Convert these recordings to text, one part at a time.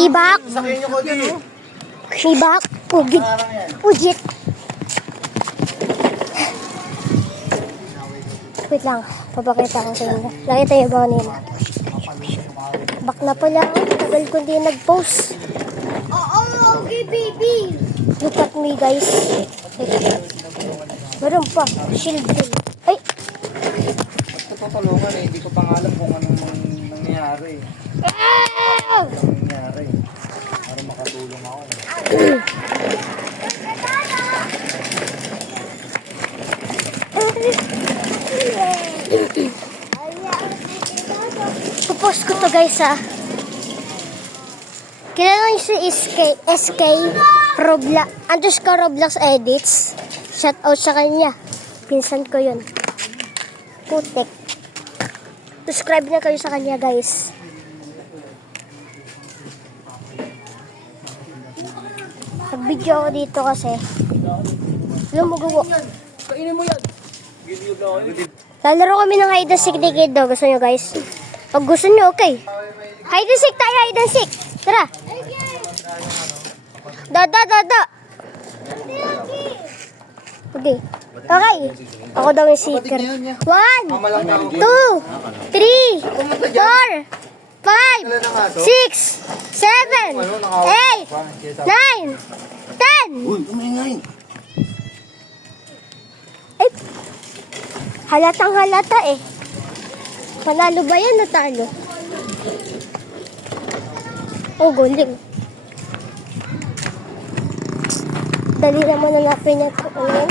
Mibak. Sakyan nyo ko di. Mibak. Ugit. Ujit. Wait lang. Papakita ko sa inyo. Nakita yung ba nila? Bak na pala ako. Tagal ko hindi nag-post. Okay, baby. Look at me, guys. Meron pa. Shield din. Ay! Ba't ko tutulungan eh? Hindi ko pa alam kung anong nangyayari. Ah! Anong nangyayari. Para makatulong ako. Pupost ko to, guys, ha. Kilala nyo si SK Roblox _ Edits. Shout out sa kanya. Pinsan ko yun. Putik. Subscribe na kayo sa kanya, guys. Nag-video ako dito kasi lumugawa. Kainin mo yan. Lalaro kami ng hide and seek ni Kiddo. Gusto nyo, guys? Pag gusto nyo, okay. Hide and seek tayo, hide and seek. Tara. Dada. Okay. Okay. Ako daw yung seeker. 1, 2, 3, 4, 5, 6, 7, 8, 9, 10, Uy, umingay. Ay, halatang halata eh. Panalo ba yan o talo? Oh, guling. Dali naman hanapin niya ito. Ano yan?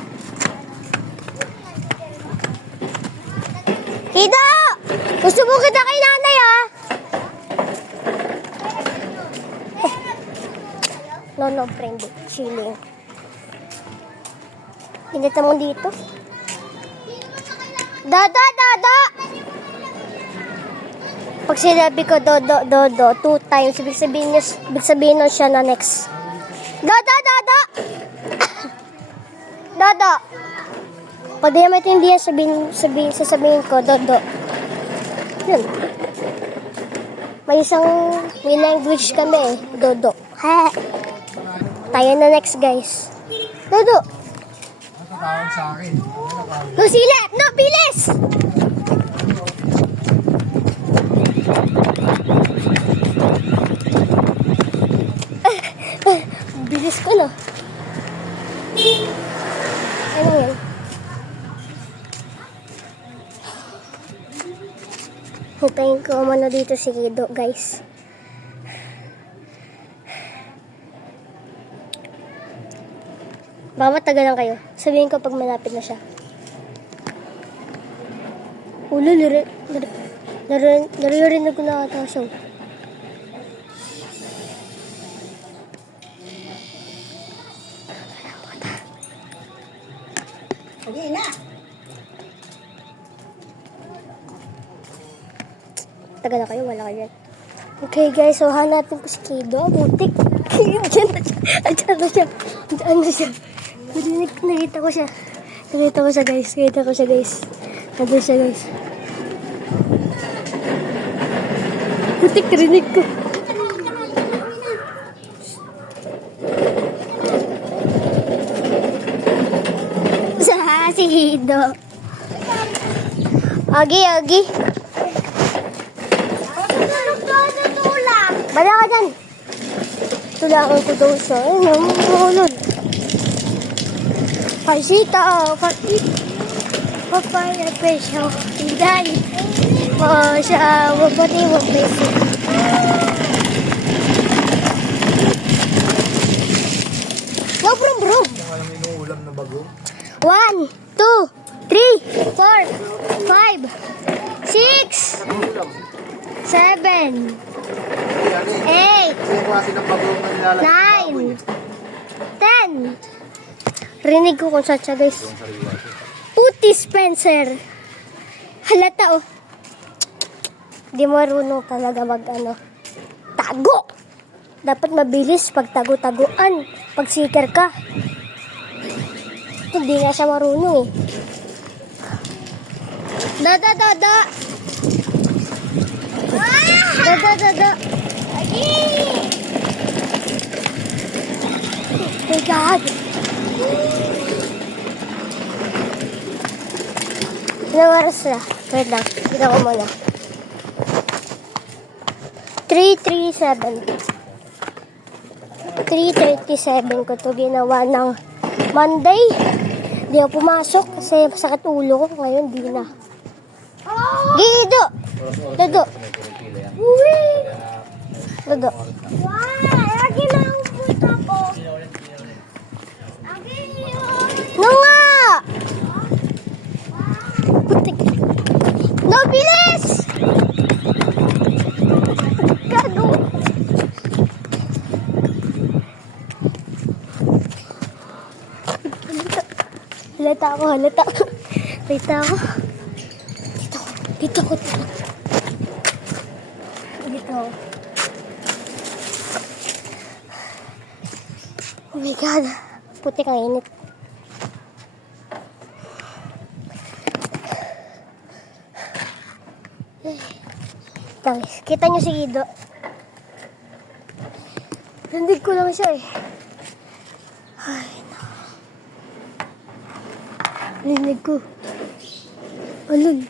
Kido! Gusto mo kita kay nanay, ha? No, friend. Chilling. Pinita mo dito. Dada! Pag sinabi ko dodo, 2 times, ibig sabihin nun siya na next. Dada! Dada! Pag di na maintindihan, sasabihin ko, dodo. Yun. May language kami eh, dodo. Ha! Tayo na next, guys. Dodo! Tawag sa akin. No, silap! No, bilis! Bilis ko, no? Ano yan? Hintayin ko muna dito si Kido, guys. Baka matagalan kayo. Sabihin ko pag malapit na siya. Ulo, naririnig ko na ata siya. Okay na. Tagal na kayo, wala kayo. Okay guys, so hanapin ko si Kido. Butik. Andiyan na siya. Nakita ko siya. Guys. Nandun siya, guys. Butik, rinig ko. Si Kido. Ogi. Bala ka dyan. Tulangan ko daw siya. Ayun, mahulod. Pasita, papaya peso. Tinday. Siya, wapati, wapeso. No, bro. Alam mo inuulam na bago? 1, 2, 3, 4, 5, 6, 7, 8, Yung klase ng bago na nilalagay. 9, 10. Rinig ko kung saan siya, guys. Puti Spencer. Halata, oh. Di marunong talaga tago. Dapat mabilis pag tago-taguan. Pag seeker ka. Hindi nga siya marunong eh. Dada. Dada. my God! Ilang oras na? Wait lang. Tignan ko muna. 3:37. 3:37 ko to ginawa ng Monday. Di ako pumasok kasi masakit ulo ko. Ngayon, di na. Gido! Dodo! Dodo. Lagi na ang puta ko. No nga! Putik. No, bilis! Gano? Halata ako. Halata ako. Dito ako. Dito ako. Dito ako. Oh my God. Putik ang init. Guys, kita niyo si Guido. Nandig ko lang siya eh. Ay, no. Rinig ko. Alun.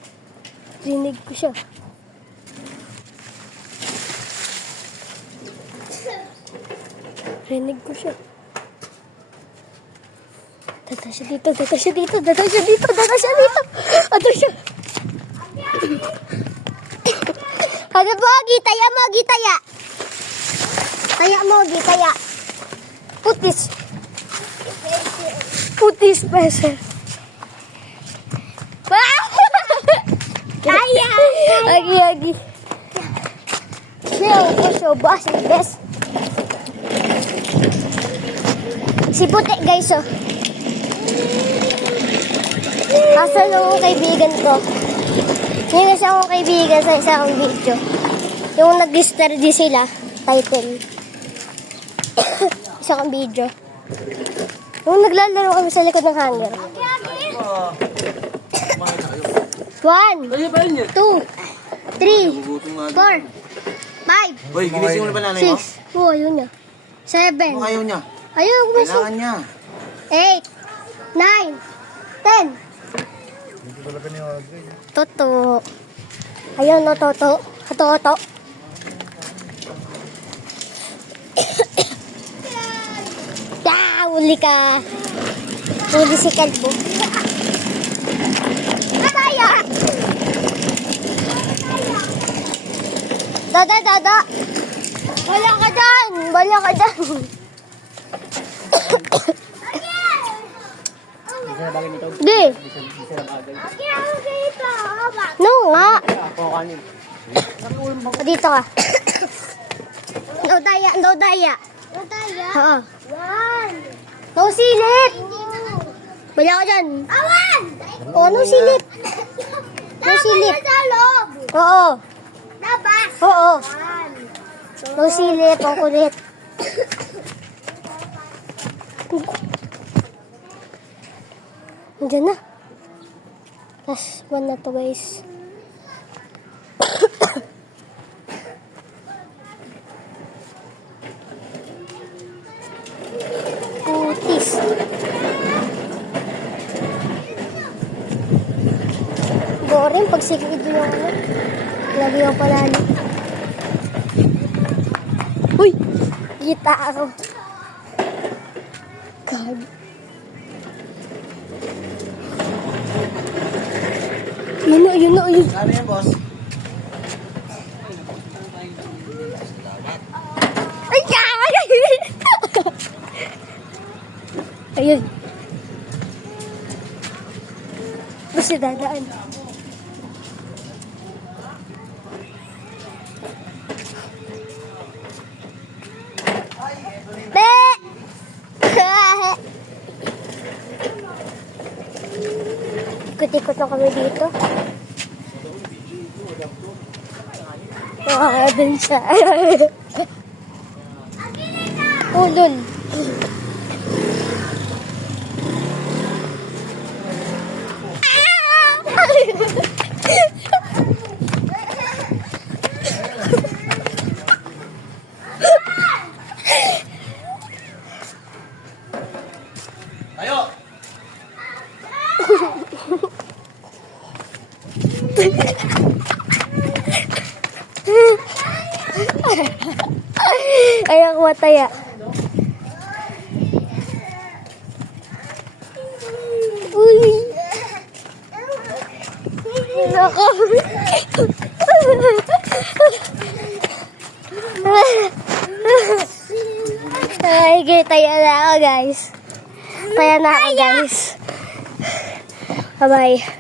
Rinig ko siya. Rinig ko siya. Dada siya dito, dada siya dito, dada siya dito, dada siya dito. Ato siya. Ano po, gitaya mo, gitaya. Taya mo, gitaya. Putis. Putis, peser. Taya. Agi, agi. Show, show, boss, best. Si Puti, guys, oh. Kaso nung kaibigan ko, yung isa akong kaibigan sa isang video, yung nag-star di sila, title. Isa akong video. Yung naglalaro kami sa likod ng hanger. 1, 2, 3, 4, 5, Uy, ginising mo na ba nanay mo? 6, oh, ayun niya. 7, Ano ayaw niya? ayun, kumising. Kailangan niya. 8, 9, 10. Toto. Ayun, no, Toto. Toto. Huli ka. Huli si Kalbo. Mataya! Dada. Wala ka dyan. Wala ka dyan. Di. No nga. Dito ka. No daya. No taya. Oo. No silip. Wala ka dyan. Awan! O, no silip. No silip. Sa loob. Oo. Labas. Oo. No silip. Ang kulit. Diyan na. Last one na to, guys. Putis. Boring pag sigid yung ano. Lagi ako palalo. Uy! Kita ako. God. Yun na. Ano yan, boss? Ay, ayun. Basta dadaan. Be! Ikot-ikot na kami dito. Dun siya. Ulol. Ay, ako mataya. Uy. Nako. Ay, taya na ako, guys. Taya na ako, guys. Bye-bye.